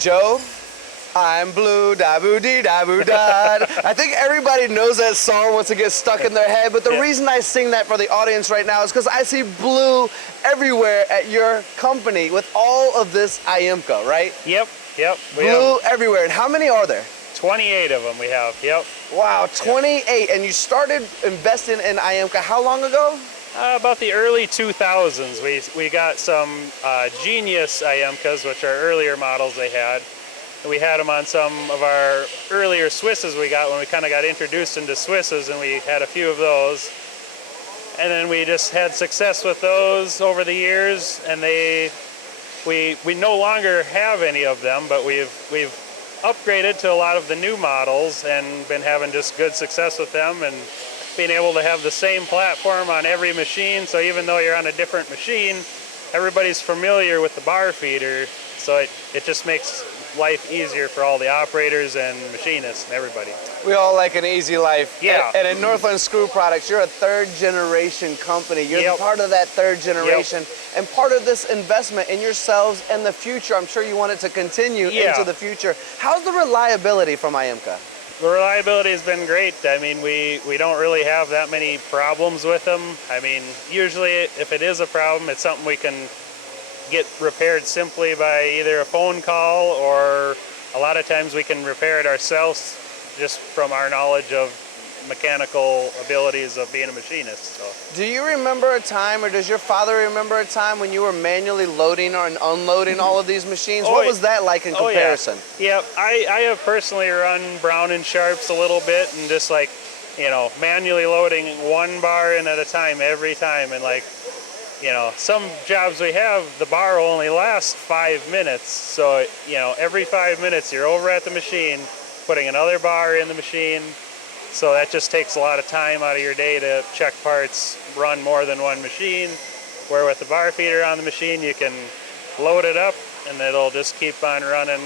Joe, I'm blue, da boo dee da boo da. I think everybody knows that song once it gets stuck in their head, but the reason I sing that for the audience right now is because I see blue everywhere at your company with all of this IEMCA, right? Yep. Blue everywhere. And how many are there? 28 of them we have, yep. Wow, 28. Yep. And you started investing in IEMCA how long ago? About the early 2000s. We got some Genius IEMCAs, which are earlier models they had. We had them on some of our earlier Swisses we got when we kind of got introduced into Swisses, and we had a few of those. And then we just had success with those over the years, and we no longer have any of them, but we've upgraded to a lot of the new models and been having just good success with them, and being able to have the same platform on every machine. So even though you're on a different machine, everybody's familiar with the bar feeder, so it just makes life easier for all the operators and machinists and everybody. We all like an easy life. Yeah. And in Northland Screw Products, you're a third generation company. You're part of that third generation and part of this investment in yourselves and the future. I'm sure you want it to continue into the future. How's the reliability from IEMCA? The reliability has been great. I mean, we don't really have that many problems with them. I mean, usually if it is a problem, it's something we can get repaired simply by either a phone call, or a lot of times we can repair it ourselves just from our knowledge of mechanical abilities of being a machinist. So. Do you remember a time, or does your father remember a time when you were manually loading or unloading all of these machines? What was that like in comparison? Yeah, I have personally run Brown and Sharps a little bit, and just like, you know, manually loading one bar in at a time every time, and like, you know, some jobs we have, the bar will only last 5 minutes. So, you know, every 5 minutes you're over at the machine, putting another bar in the machine. So that just takes a lot of time out of your day to check parts, run more than one machine. Where with the bar feeder on the machine, you can load it up and it'll just keep on running,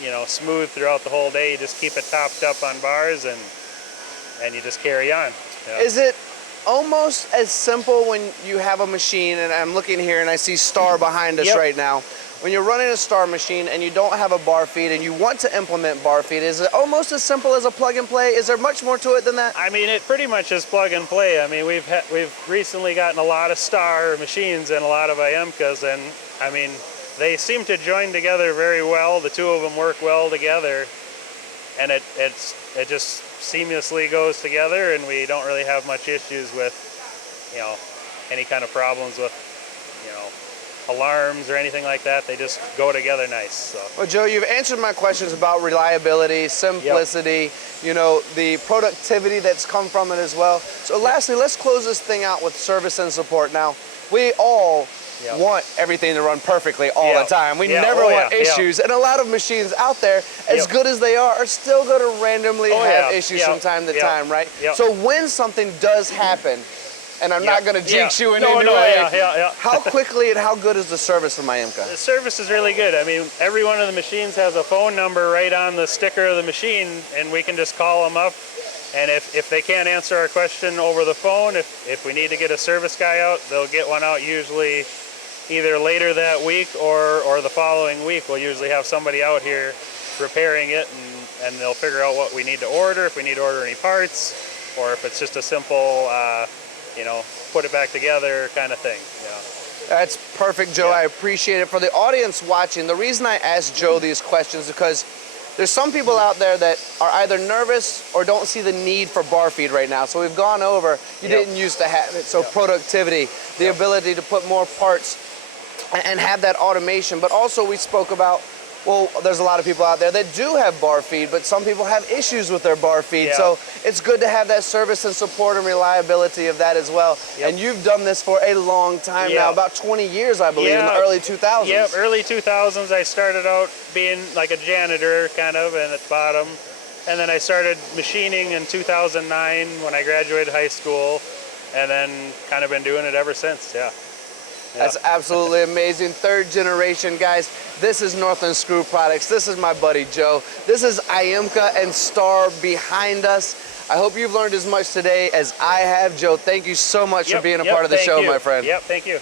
you know, smooth throughout the whole day. You just keep it topped up on bars and you just carry on. You know. Is it almost as simple when you have a machine, and I'm looking here and I see Star behind us right now, when you're running a Star machine and you don't have a bar feed and you want to implement bar feed, is it almost as simple as a plug and play? Is there much more to it than that? I mean, it pretty much is plug and play. I mean, we've recently gotten a lot of Star machines and a lot of IEMCAs, and I mean, they seem to join together very well. The two of them work well together, and it just seamlessly goes together, and we don't really have much issues with, you know, any kind of problems with, you know, alarms or anything like that. They just go together nice. So. Well, Joe, you've answered my questions about reliability, simplicity, you know, the productivity that's come from it as well. So lastly, let's close this thing out with service and support. Now, we all want everything to run perfectly all the time. We never want issues. And a lot of machines out there, as good as they are still going to randomly have issues from time to time, right? So when something does happen, and I'm not going to jinx you in any way, how quickly and how good is the service from IEMCA? The service is really good. I mean, every one of the machines has a phone number right on the sticker of the machine, and we can just call them up. And if they can't answer our question over the phone, if we need to get a service guy out, they'll get one out usually either later that week or the following week. We'll usually have somebody out here repairing it, and they'll figure out what we need to order, if we need to order any parts, or if it's just a simple, you know, put it back together kind of thing. Yeah. That's perfect, Joe. I appreciate it. For the audience watching, the reason I asked Joe these questions is because there's some people out there that are either nervous or don't see the need for bar feed right now. So we've gone over, you didn't used to have it. So productivity, the ability to put more parts and have that automation. But also we spoke about, well, there's a lot of people out there that do have bar feed, but some people have issues with their bar feed. So it's good to have that service and support and reliability of that as well. And you've done this for a long time now, about 20 years, I believe, in the early 2000s. Yep, early 2000s. I started out being like a janitor kind of, and at the bottom. And then I started machining in 2009 when I graduated high school, and then kind of been doing it ever since, That's absolutely amazing. Third generation, guys. This is Northland Screw Products. This is my buddy Joe. This is IEMCA and Star behind us. I hope you've learned as much today as I have. Joe, thank you so much for being a part of the show, my friend. Yep, thank you.